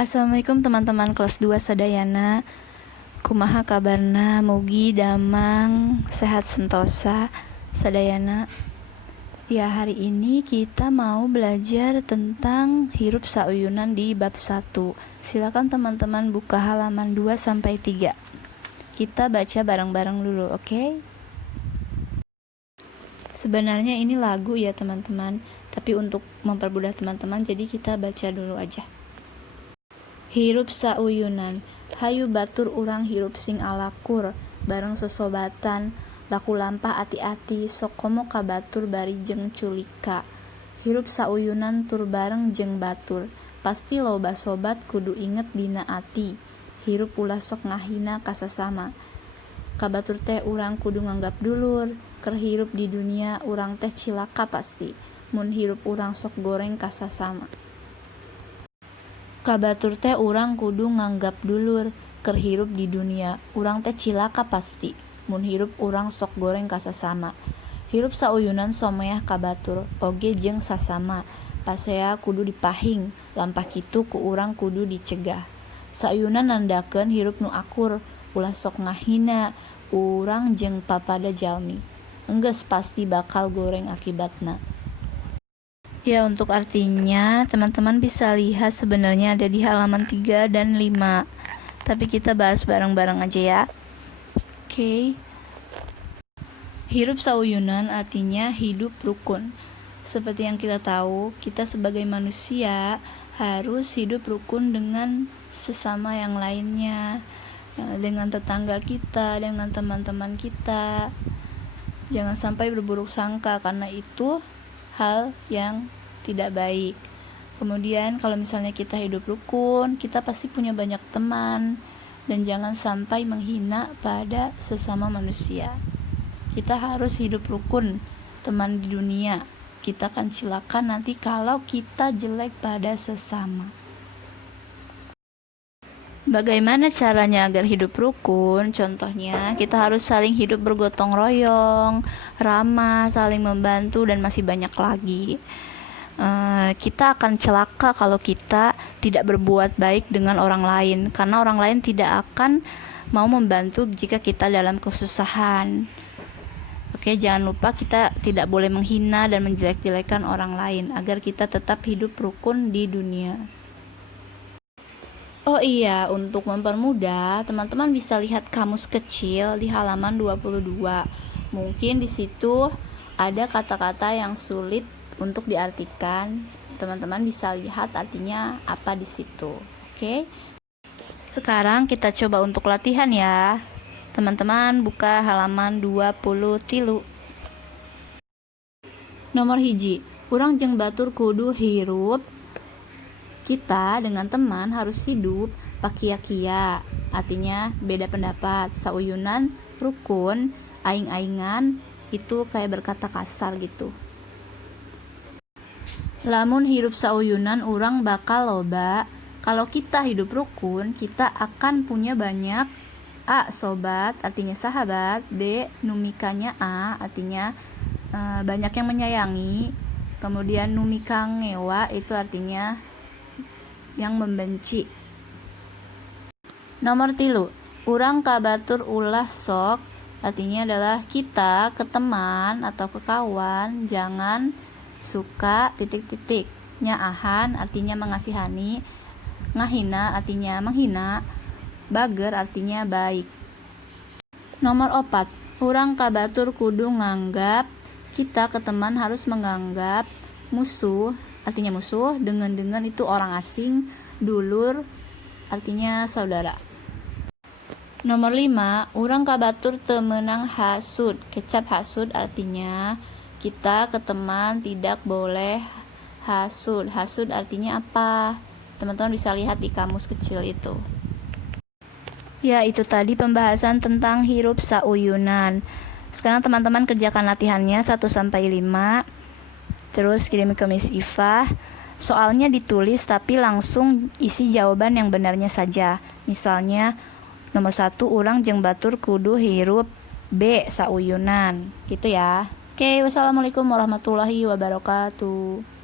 Assalamualaikum teman-teman kelas 2 sadayana. Kumaha kabarna? Mugi damang sehat sentosa sadayana. Ya, hari ini kita mau belajar tentang hirup sauyunan di bab 1. Silakan teman-teman buka halaman 2 sampai 3. Kita baca bareng-bareng dulu, oke? Sebenarnya ini lagu ya teman-teman, tapi untuk mempermudah teman-teman jadi kita baca dulu aja. Hirup sauyunan, hayu batur urang hirup sing alakur, bareng sesobatan, laku lampah ati-ati, sok komo ka batur bari jeng culika. Hirup sauyunan tur bareng jeng batur, pasti loba sobat kudu inget dina ati, hirup ulah sok ngahina kasasama. Ka batur teh urang kudu nganggap dulur, keur hirup di dunia urang teh cilaka pasti, mun hirup urang sok goreng kasasama. Kabatur teh urang kudu nganggap dulur, keur hirup di dunia urang teh cilaka pasti, mun hirup urang sok goreng kasasama. Hirup sauyunan someah kabatur oge jeung sasama, pasea kudu dipahing, lampah kitu ku urang kudu dicegah. Sauyunan nandakeun hirup nu akur, ulah sok ngahina urang jeung papada jalmi, enggeus pasti bakal goreng akibatna. Ya, untuk artinya teman-teman bisa lihat sebenarnya ada di halaman 3 dan 5. Tapi kita bahas bareng-bareng aja ya. Oke. Hirup sauyunan artinya hidup rukun. Seperti yang kita tahu, kita sebagai manusia harus hidup rukun dengan sesama yang lainnya, dengan tetangga kita, dengan teman-teman kita. Jangan sampai berburuk sangka karena itu hal yang tidak baik. Kemudian kalau misalnya kita hidup rukun, kita pasti punya banyak teman, dan jangan sampai menghina pada sesama manusia. Kita harus hidup rukun, teman di dunia. Kita akan cilaka nanti kalau kita jelek pada sesama. Bagaimana caranya agar hidup rukun? Contohnya, kita harus saling hidup bergotong royong, ramah, saling membantu, dan masih banyak lagi. Kita akan celaka kalau kita tidak berbuat baik dengan orang lain, karena orang lain tidak akan mau membantu jika kita dalam kesusahan. Oke, jangan lupa kita tidak boleh menghina dan menjelek-jelekan orang lain agar kita tetap hidup rukun di dunia. Oh iya, untuk mempermudah, teman-teman bisa lihat kamus kecil di halaman 22. Mungkin di situ ada kata-kata yang sulit untuk diartikan. Teman-teman bisa lihat artinya apa di situ. Oke. Sekarang kita coba untuk latihan ya. Teman-teman buka halaman 23. Nomor hiji, urang jeung batur kudu hirup. Kita dengan teman harus hidup pakia-kia, artinya beda pendapat. Sauyunan, rukun, aing-aingan, itu kayak berkata kasar gitu. Lamun hirup sauyunan urang bakal loba. Kalau kita hidup rukun, kita akan punya banyak A. Sobat, artinya sahabat. B. Numikanya A, artinya banyak yang menyayangi. Kemudian numikang ngewa, itu artinya yang membenci. Nomor 3, urang kabatur ulah sok, artinya adalah kita ke teman atau ke kawan jangan suka ... Nyaahan artinya mengasihani, ngahina artinya menghina, bager artinya baik. Nomor 4, urang kabatur kudu nganggap, kita ke teman harus menganggap musuh, artinya musuh, dengan itu orang asing, dulur artinya saudara. Nomor 5, urang kabatur teu meunang hasud. Kecap hasud artinya kita ke teman tidak boleh hasud. Hasud artinya apa? Teman-teman bisa lihat di kamus kecil itu. Ya, itu tadi pembahasan tentang hirup sauyunan. Sekarang teman-teman kerjakan latihannya 1-5. Terus kirim ke Miss Iva. Soalnya ditulis tapi langsung isi jawaban yang benarnya saja. Misalnya nomor 1, urang jeung batur kudu hirup B. Sauyunan. Gitu ya. Oke, wassalamualaikum warahmatullahi wabarakatuh.